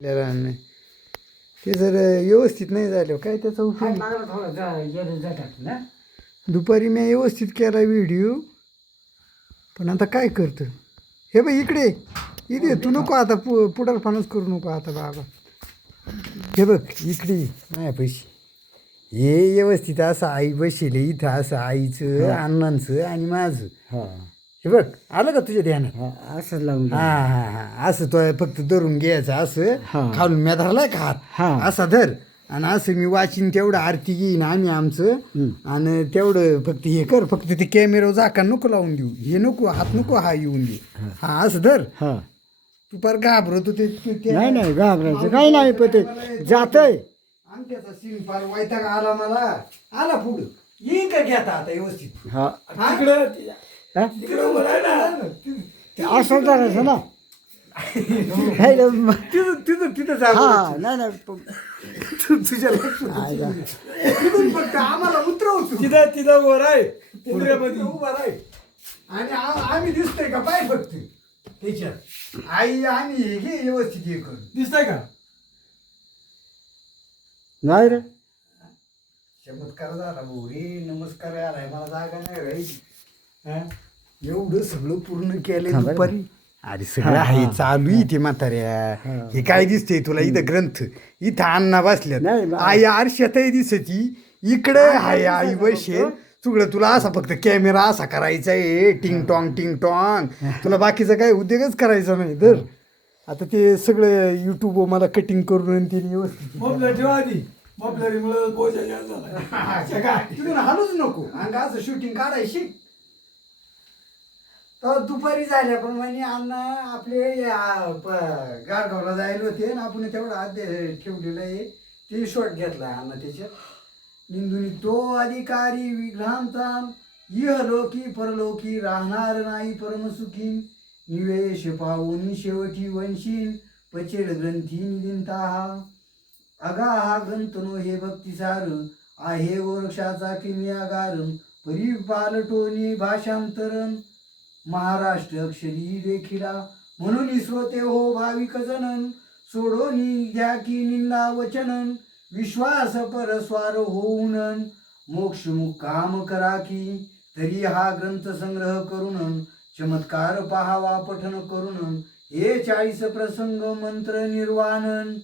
आपल्याला नाही ते जर व्यवस्थित नाही झालं काय त्याचा हात उपयोग. लागला थोडं जातात ना. दुपारी मी व्यवस्थित केला व्हिडिओ, पण आता काय करतं. हे बघ इकडे इथे तू नको आता पुढारपणाच करू नको आता बाबा. हे बघ इकडे नाही पैसे हे व्यवस्थित असं आई बसले इथं असं आईचं अण्णांचं आणि माझं. हा हे बघ आलं का तुझ्या ध्यानात. हा असं लावून हा हा हा असं तो फक्त धरून घ्यायचं असं हा. खालून मी धरलाय का हात हा. असा धर आणि असं मी वाचीन तेवढं आरती घेईन आम्ही आमचं आणि तेवढं फक्त हे कर. फक्त ते कॅमेरा जाका नको लावून देऊ, हे नको हात नको हा येऊन दे. हा असं धर. हा. तू फार घाबरतो ते नाही नाही घाबरायचं काही नाही, पण ते जातंय. अंगठ्याचा सीन फार वैताग आला मला. आला पुढं येईन का घेता आता व्यवस्थित. हा हा? हा? तिकडं उभं राह ना. ते असं करायचं ना. तिथं जा हा नाही नाही तुझ्या लक्षात फक्त आम्हाला उतरवतो तिथं वर आहे उतऱ्यामध्ये उभा राह आणि आम्ही दिसतोय का पाय फक्त त्याच्यात आई आणि हे घे व्यवस्थित हे करून. दिसतंय का? नाही रे. चमत्कार झाला भाऊ रे. नमस्कार आलाय मला जागा नाही राहील. एवढं सगळं पूर्ण केलं दुपारी. अरे सगळं आहे चालू इथे म्हाताऱ्या. हे काय दिसतंय तुला इथं ग्रंथ इथं अण्णा बसल्यात नाही, आई आरशातही दिसती इकडे आहे आई बसेल सगळं. तुला असा फक्त कॅमेरा असा करायचा आहे टिंग टॉंग तुला बाकीचा काय उद्योगच करायचा नाही. तर आता ते सगळं युट्यूब मला कटिंग करून आणि ते व्यवस्थित मफलर ठेवा आधी. मफलरीमुळे बोजा जास्त झाला. तिथून हालूच नको अंग असं शूटिंग काढायची. तर दुपारी झाल्याप्रमाणे अण्णा आपले गारगावला जायला होते ना. आपण तेवढं आद्य ठेवलेलं आहे ते शॉट घेतला अण्णा त्याच्यात. निंदुनी तो अधिकारी विघ्रांतान इहलोकी परलोकी राहणार नाही परमसुखी. निवेश पाहून शेवटी वंशीन पचेल ग्रंथी निदिंता. अगा हा ग्रंथनो हे भक्तिसार आहे वृक्षाचा किमियागार. परिपालटोनी भाषांतरण महाराष्ट्र अक्षरी देखिला. म्हणून श्रोते हो भाविक जनन सोडोनी घ्या की निंदा वचनन. विश्वास परस्वार होऊन मोक्ष मुक्काम करा की. तरी हा ग्रंथ संग्रह करून चमत्कार पहावा पठन करून. हे 40 प्रसंग मंत्र निर्वाणन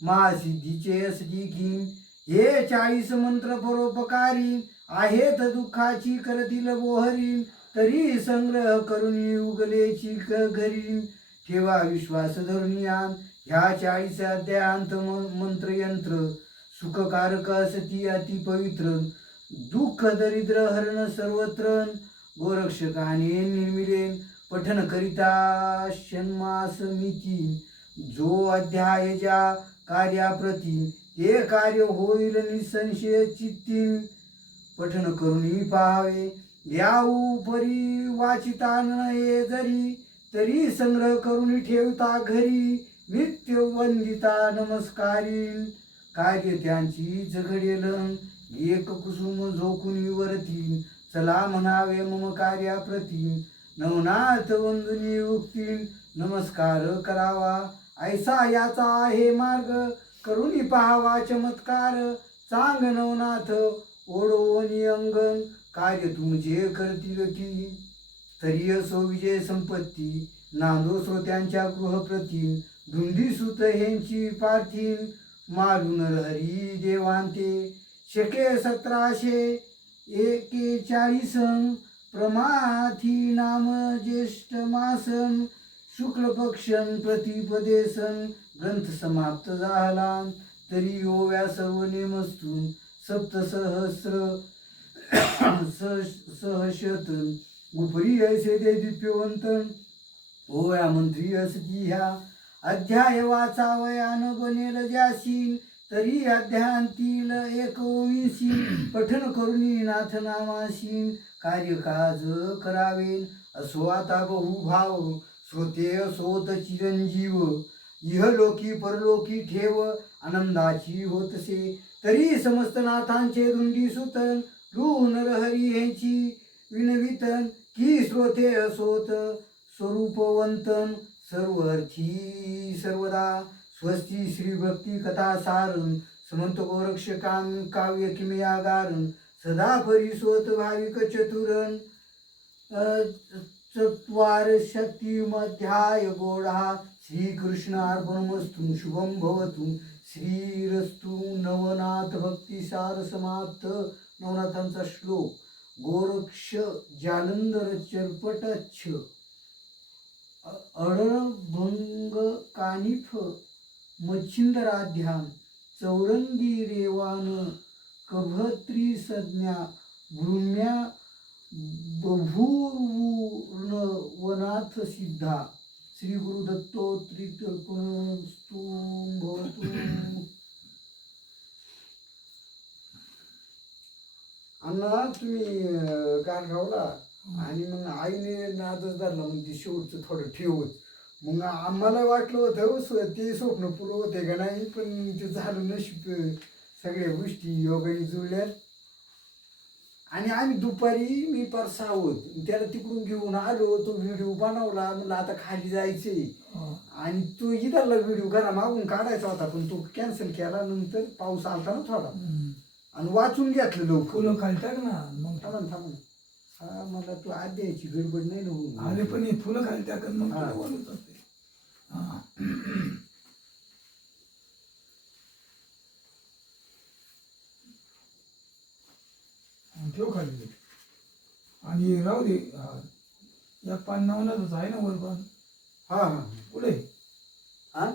महासिद्धीचे असती की. हे 40 मंत्र परोपकारी आहेत दुःखाची करतील बोहरी. तरी संग्रह करून उगलेची घरी. ठेवा विश्वास धरून आन ह्या 40 अध्यायांत मंत्रयंत्र. सुखकारक असती अति पवित्र. दुःख दरिद्र हरण सर्वत्र. गोरक्षकाने निर्मिलेन पठन करिता षण्मास मिती. जो अध्याय ज्या कार्याप्रती ते कार्य होईल निसंशय चित्ती. पठन करून पाहावे याऊ परी वाचिता नये जरी. तरी संग्रह करून ठेवता घरी. नित्य वंदिता नमस्कारी. कार्य त्यांची झगडेल एक कुसुम झोकून वरती. चला म्हणावे मम कार्याप्रती. नवनाथ वंदुनी उक्ती नमस्कार करावा. ऐसा याचा आहे मार्ग करून पाहावा चमत्कार. चांग नवनाथ ओढोनी अंगण कार्य तुमचे करतील की. तरी असो विजय संपत्ती नांदो श्रोत्यांच्या गृहप्रती. धुंदी सुत ह्यांची पार्थीन मारून हरी देवांते. शके 1741 प्रमाथी नाम ज्येष्ठ मासन. शुक्ल पक्षन प्रतिपदेसन ग्रंथ समाप्त झाला. तरी ओव्या सर्व नेमस्तून सप्तसहस्र सहशत. उपरी ऐसे ते दिप्यवंत ओव्या मंत्री असती ह्या. अध्याय वाचावयान बनेल ज्यासी. तरी अध्यायांतील 19 पठन करुणी नाथ नामासी. कार्यकाज करावेन असो आता बहुभाव. श्रोते असोत चिरंजीव इहलोकी परलोकी ठेव. आनंदाची होतसे तरी समस्त नाथांचे धुंडी सुतन. नरहरी ह्यांची विनवितन की श्रोते असोत स्वरूपवंतन. सर्व अर्थी सर्वदा स्वस्ती श्री भक्ती कथा सारण समंत गोरक्ष काम काव्य किमयागारण सदा परिस्वत भाविक चतुरन चत्वारशतीमध्याय गोढा श्रीकृष्णार्पणमस्तु शुभं भवतु श्रीरस्तु नवनाथ भक्तिसार समाप्त नवनाथांचा श्लोक गोरक्ष जालंधर चरपटच्छ अडभंग कानिफ मच्छिंदराध्यान चौरंगी रेवान कभत्री संज्ञा भृम्या बभूर्ण वनाथ सिद्धा श्री गुरुदत्तो त्रितर्पणस्तु भवतु. अण्णा तुम्ही गाण गावला आणि मग आईने नादच धरला मग ते शेवटचं थोडं ठेवत मग आम्हाला वाटलं होतं ते स्वप्न पुरं होते का नाही पण ते झालं नशीब सगळ्या गोष्टी योगाने जुळल्या आणि आम्ही दुपारी मी पार सावध त्याला तिकडून घेऊन आलो तो व्हिडिओ बनवला म्हणलं आता खाली जायचे आणि तो इथला व्हिडिओ घरा मागून काढायचा होता पण तो कॅन्सल केला नंतर पाऊस आलता ना थोडा आणि वाचून घेतलं लोक फुलं खालतात ना मग थांबा हा मला तू आज द्यायची गडबड नाही ना होऊन अरे पण हे फुलं खालतात मग फुलं बनवत असते हा ठेव खाली आणि राहू दे या पान नवनाथच आहे ना वर पान हा हा पुढे हा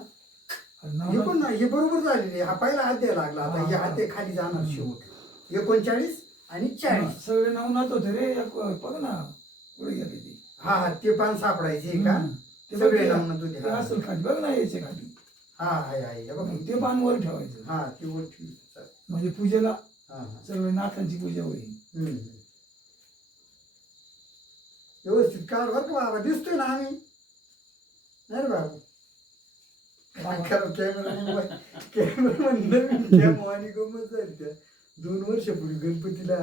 नवनाथ हे पण हे बरोबर झालेले हा पहिला हात द्यायला लागला आता हे हात खाली जाणार शेवट 39 आणि 40 सगळे नवनाथ होते रे बघ ना पुढे गेले ते हा हा ते पान सापडायचे का ते सगळे बघ, नवनाथ होते ते असेल खाली बघ ना याचे खाली हा आहे हे बघ ते पान वर ठेवायचं हा ते वर ठेवू. चालेल. म्हणजे पूजेला हा हा सगळे नाथांची पूजा होईल व्यवस्थित काढ बरं का बाबा दिसतोय ना आम्ही नाही रे बाबा कॅमेरामन नवीन कॅमो आणि गमत झाली त्या 2 वर्षापूर्वी गणपतीला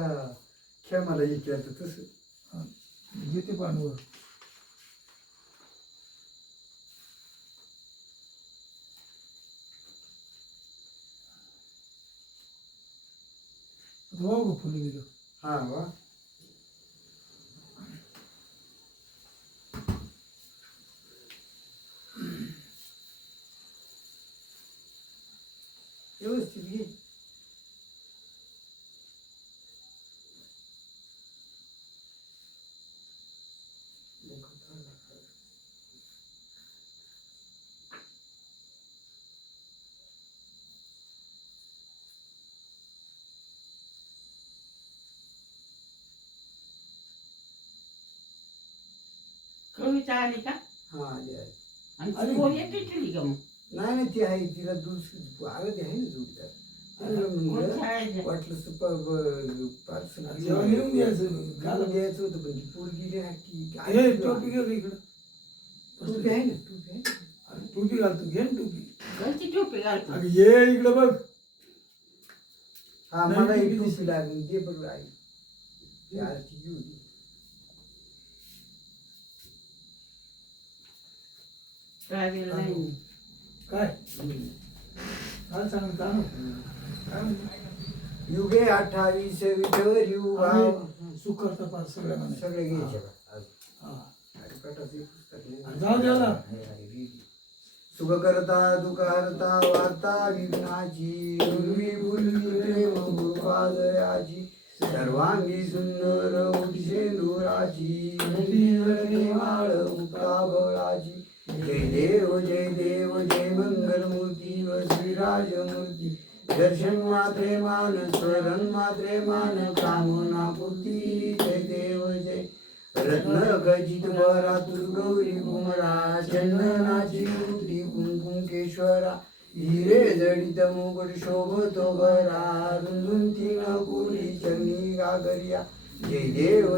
कॅमाला हे केलं तसं घेते पान वर हो फुलं गेलं हा वा व्यवस्थित घे कविता आली का हा आली आहे आणि ती पोहे ठेवली का मग नाही नाही ती आहे तिला दूध आलं ते आहे ना जोडीदार तिला म्हणलं कोण शाळेत वाटलं पार्सल जेवण येऊन द्यायचं घालून द्यायचं होतं पण ती पोरगी रे की हे टोपी घे रे इकडं टोपी आहे ना टोपी आहे अरे टोपी घालतो घे ना टोपी घरची टोपी घालतो अरे ये इकडं बघ हा नाही, मला एक टोपी टोपी लागेल ते बरोबर आहे ती आरती घेऊ दे ट्रॅव्हल नाही काय काय सांग का काय म्हणतो? युगे 28 विठवर यु भाव सुख करता पार सगळ्या म्हणे. सगळे घ्यायचे का हा. हरिपाठाचं एक पुस्तक आहे. आणि जाऊ द्याला सुख करता दुःख हरता वार्ता विघ्नाची उर्वी बुलवी प्रेम गोपालयाची सर्वांगी सुंदर उठशेंदुराची मुठी माळ मुक्ता बळाची जय देव जय मंगलमूर्ती व श्रीराजमूर्ती दर्शन मात्रे मान स्मरण मात्रे मान कामना पूर्ती जय देव जय रत्न गजित वरातुर गौरी कुमरा चंदनाची मूर्ती कुंकुंकेश्वरा हिरे जडित मुकुट शोभतो बरा रुंदून तीन पुरी चरणी गागरिया जय देव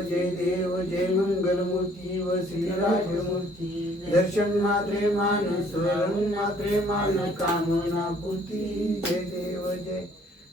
जय मंगलमूर्ती व श्रीराजमूर्ती दर्शन मात्रे मान स्मरण मात्रे मान कामना पूर्ती जय देव जय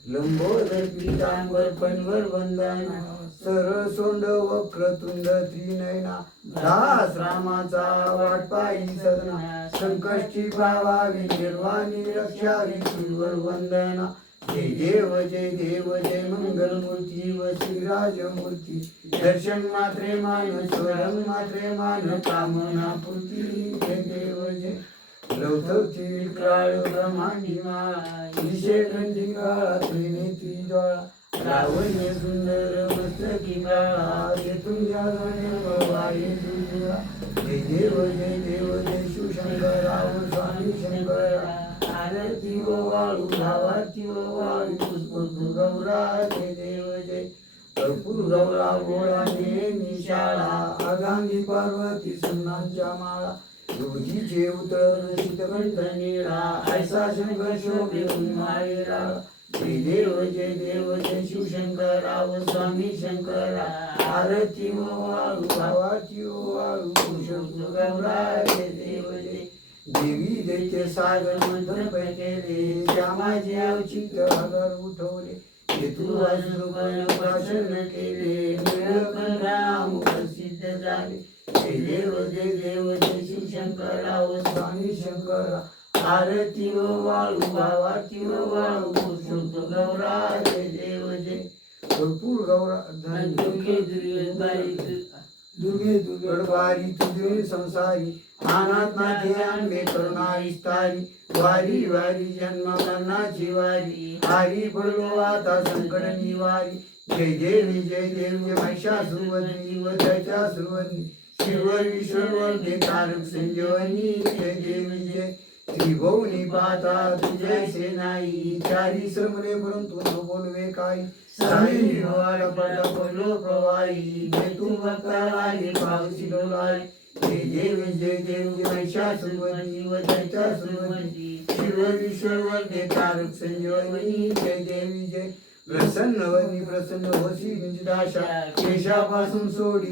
लंबोदर पीतांबर पणवर वंदना सरळ सोंड वक्रतुंड त्रिनयना दास रामाचा वाट पायी सदना संकष्टी पावावी निर्वाणी रक्षावी सुरवर वंदना जय देव जय मंगलमूर्ती व श्रीराजमूर्ती दर्शन मात्रे मान स्वरं मात्रे मान कामना पूर्ती जय देव जय लवथवती विक्राळ ब्रह्मांडी माळा दिशे गंजी काळा त्रिनेत्री ज्वाळा लावण्य सुंदर मस्तकी काळा येथून जाणे वाये दुर्जुळा जय देव जय शिवशंकराव स्वामी शंकरा आरती ओ वाळू भावाती ओ वाळू पुष्पपूर गौरा जय देव जय कर्पूर गौरा गोळा नेमी शाळा अगांगी पार्वती सुनांच्या माळा योगीचे उतरण शीतकंठ निळा ऐसा शंकर शोभे उन्माळेला जय देव जय शिवशंकराव स्वामी शंकरा आरती ओ वाळू भावाती ओ वाळू पुष्पपूर गौरा जय देव जय देवी दैत्य सागर मंथन पैकेले श्यामाचे अवचित आगर उठवले हेतू वासुबन प्रसन्न केले निळकंठाम प्रसिद्ध झाले जय देव जय शिवशंकराव स्वामी शंकरा आरती व वाळू भावाती व वाळू पुरुषोत्तम गौरा जय देव जय कर्पूर गौरा दुर्गे दुर्गडवारी तुझे संसारी अनाथ नाथे आंबे करुणा विस्तारी वारी वारी जन्म मरणाची वारी हरी पडलो आता संकट निवारी जय देव महिषासुरवदनी व त्याच्या सुरवदनी शिवर विश्वर तारक संजीवनी जय देव जय त्रिभुवनी पाहता तुझे सेनाई चारी श्रमणे परंतु न बोलवे काही साई वारा पडलो प्रवाही तू भक्ताला पावसी डोलाई जय देव महिषासुरवदनी व त्याच्या सुरवदनी शिवर विश्वर तारक संजीवनी जय देवी जय प्रसन्न होशी निजदाशा केशापासून सोडी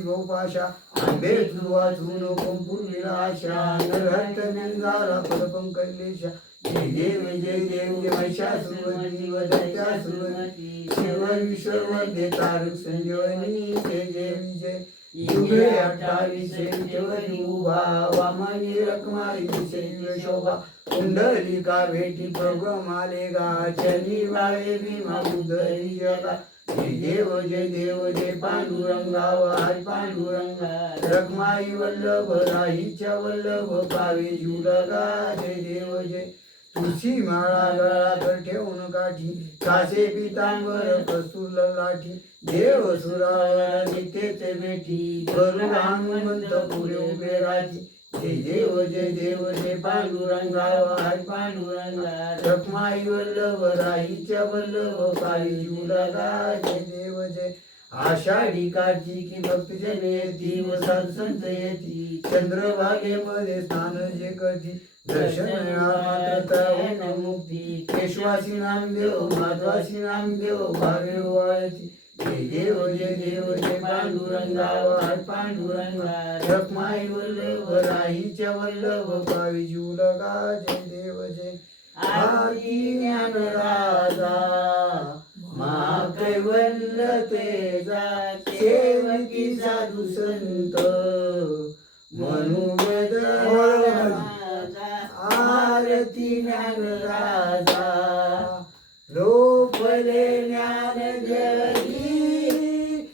गोपाशा आंबे तू वाचून पंपूर्णी आशा नरहट्ट निंदारा पदपं कैलेशा जय देव महिषासुरवदनी व दैत्या सुरवदनी शिवर विश्वर तारक संजीवनी जय देवी जय युगे 28 विटेवरी उभा वामनी रखमारी शैल शोभा कुंडलिका भेटी प्रगमाले गा चली वाळे भीमा उदरी जगा जय देव पांडुरंगा हरी पांडुरंगा रखमाई वल्लभ राहीच्या वल्लभ पावे जुलगा जय देव जय तुळशी माळा गळाकर ठेवून काठी कासे पितांबर कस्तूर लाठी देव सुरावर नित्यचे बेठी करू हनुमंत पुढे उभे राठी जय देव जय पांडुरंगा हरी पांडुरंगा रखमाई वल्लभ राहीच्या वल्लभ पावी जुलगा जय देव जय आषाढी कार्तिकी भक्तजन येती व संत येती चंद्रभागेमध्ये स्नान जे करती दर्शन मात्र मुक्ती केशवासी नामदेव माधवासी नामदेव भावे वाळती जय देव जय पांडुरंगा हरी पांडुरंगा रखमाई वल्लभ राहीच्या वल्लभ पावी जुलगा जय देव जय आरती ज्ञान राजा कैवल्य तेजा सेवकी साधू संत मनुवेद आरती ज्ञान राजा लोपले ज्ञान जगी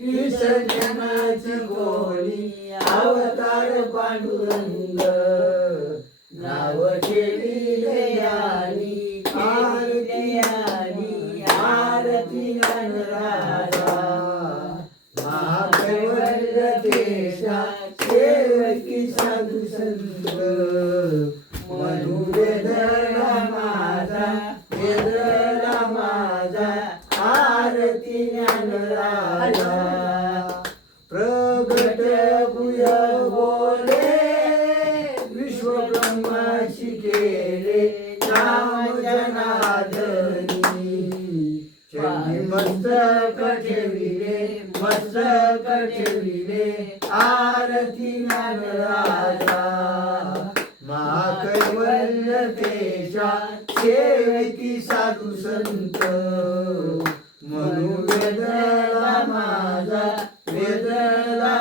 विसर्जनाची गोळी अवतार पांडुरंग नाव ठेविले यानी आरती आरती ज्ञान राजा महाकैवल्य देशा सेवकी साधू संत मनुवेदला माझा आरती ज्ञान राजा प्रगट भूय बोले विश्व ब्रह्माशी केले नाम जनार्दनी चंडी मस्तक ठेविले आरती ज्ञान राजा कैवल्यतेशा सेविती साधू संत म्हणून वेदला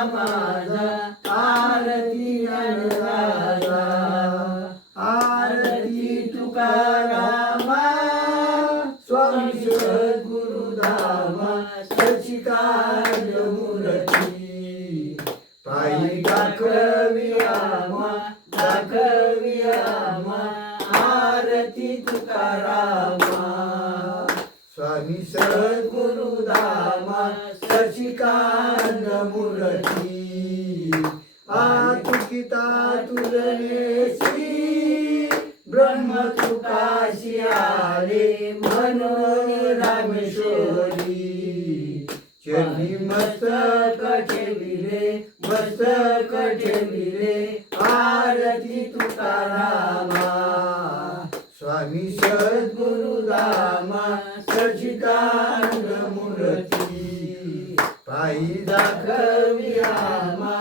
माझा आरती ज्ञानराजा आरती तुकारामा स्वामी सद्गुरुधामा सच्चिदानंद मूर्ती पायी दाखवी आमा आरती तुकारामा स्वामी सद्गुरुधामा सच्चिदानंद मूर्ती आतुकिता तुलनेसी ब्रह्म तुकाशी आले म्हणून रामेश्वरी चरणी मस्तक ठेविले आरती तुकारामा स्वामी सद्गुरुधामा सच्चिदानंद मूर्ती पायी दाखवी आमा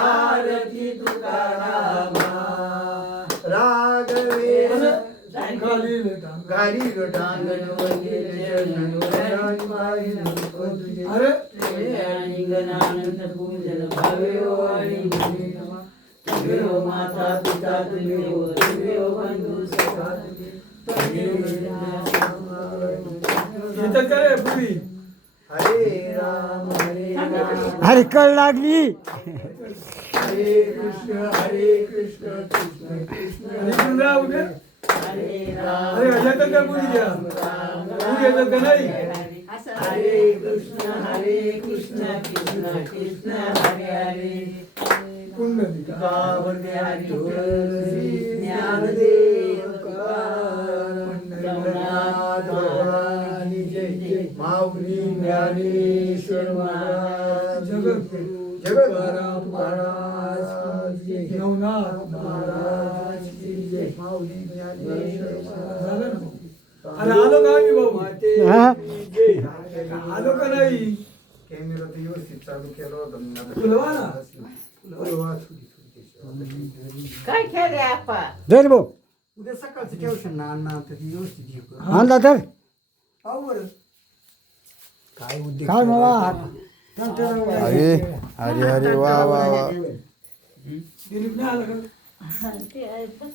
आरती तुकारामा राघवेश गाडी टांगण वगैरे अरे माता पिता तुम्ही हो बंधू सखा येतात का रे पुरी हरे राम अरे कळ लागली हरे कृष्ण कृष्ण कृष्ण आणि राव उद्या अरे येतात का पुरी द्या पुरी येतात का नाही हरे कृष्ण कृष्ण कृष्ण हरे हरे पुण्यतिका गावने तुळसी ज्ञानदेव भवानी जय माऊली ज्ञानेश्वर महाराज जगत महाराज जय नवनाथ महाराज जय माऊली ज्ञानेश्वर झालं ना अरे आलो का आम्ही बाबू हा? आलो का नाही कॅमेरा तर व्यवस्थित चालू केला होता मग आता फुलवा ना काय केले आपा धर भाऊ उद्या सकाळचं ठेवशील ना अण्णा तर ती व्यवस्थित हे कर. आणला तर पाहू बरं काय उद्योग काय बाबा अरे अरे वा वा वा दिलीप नाही आला का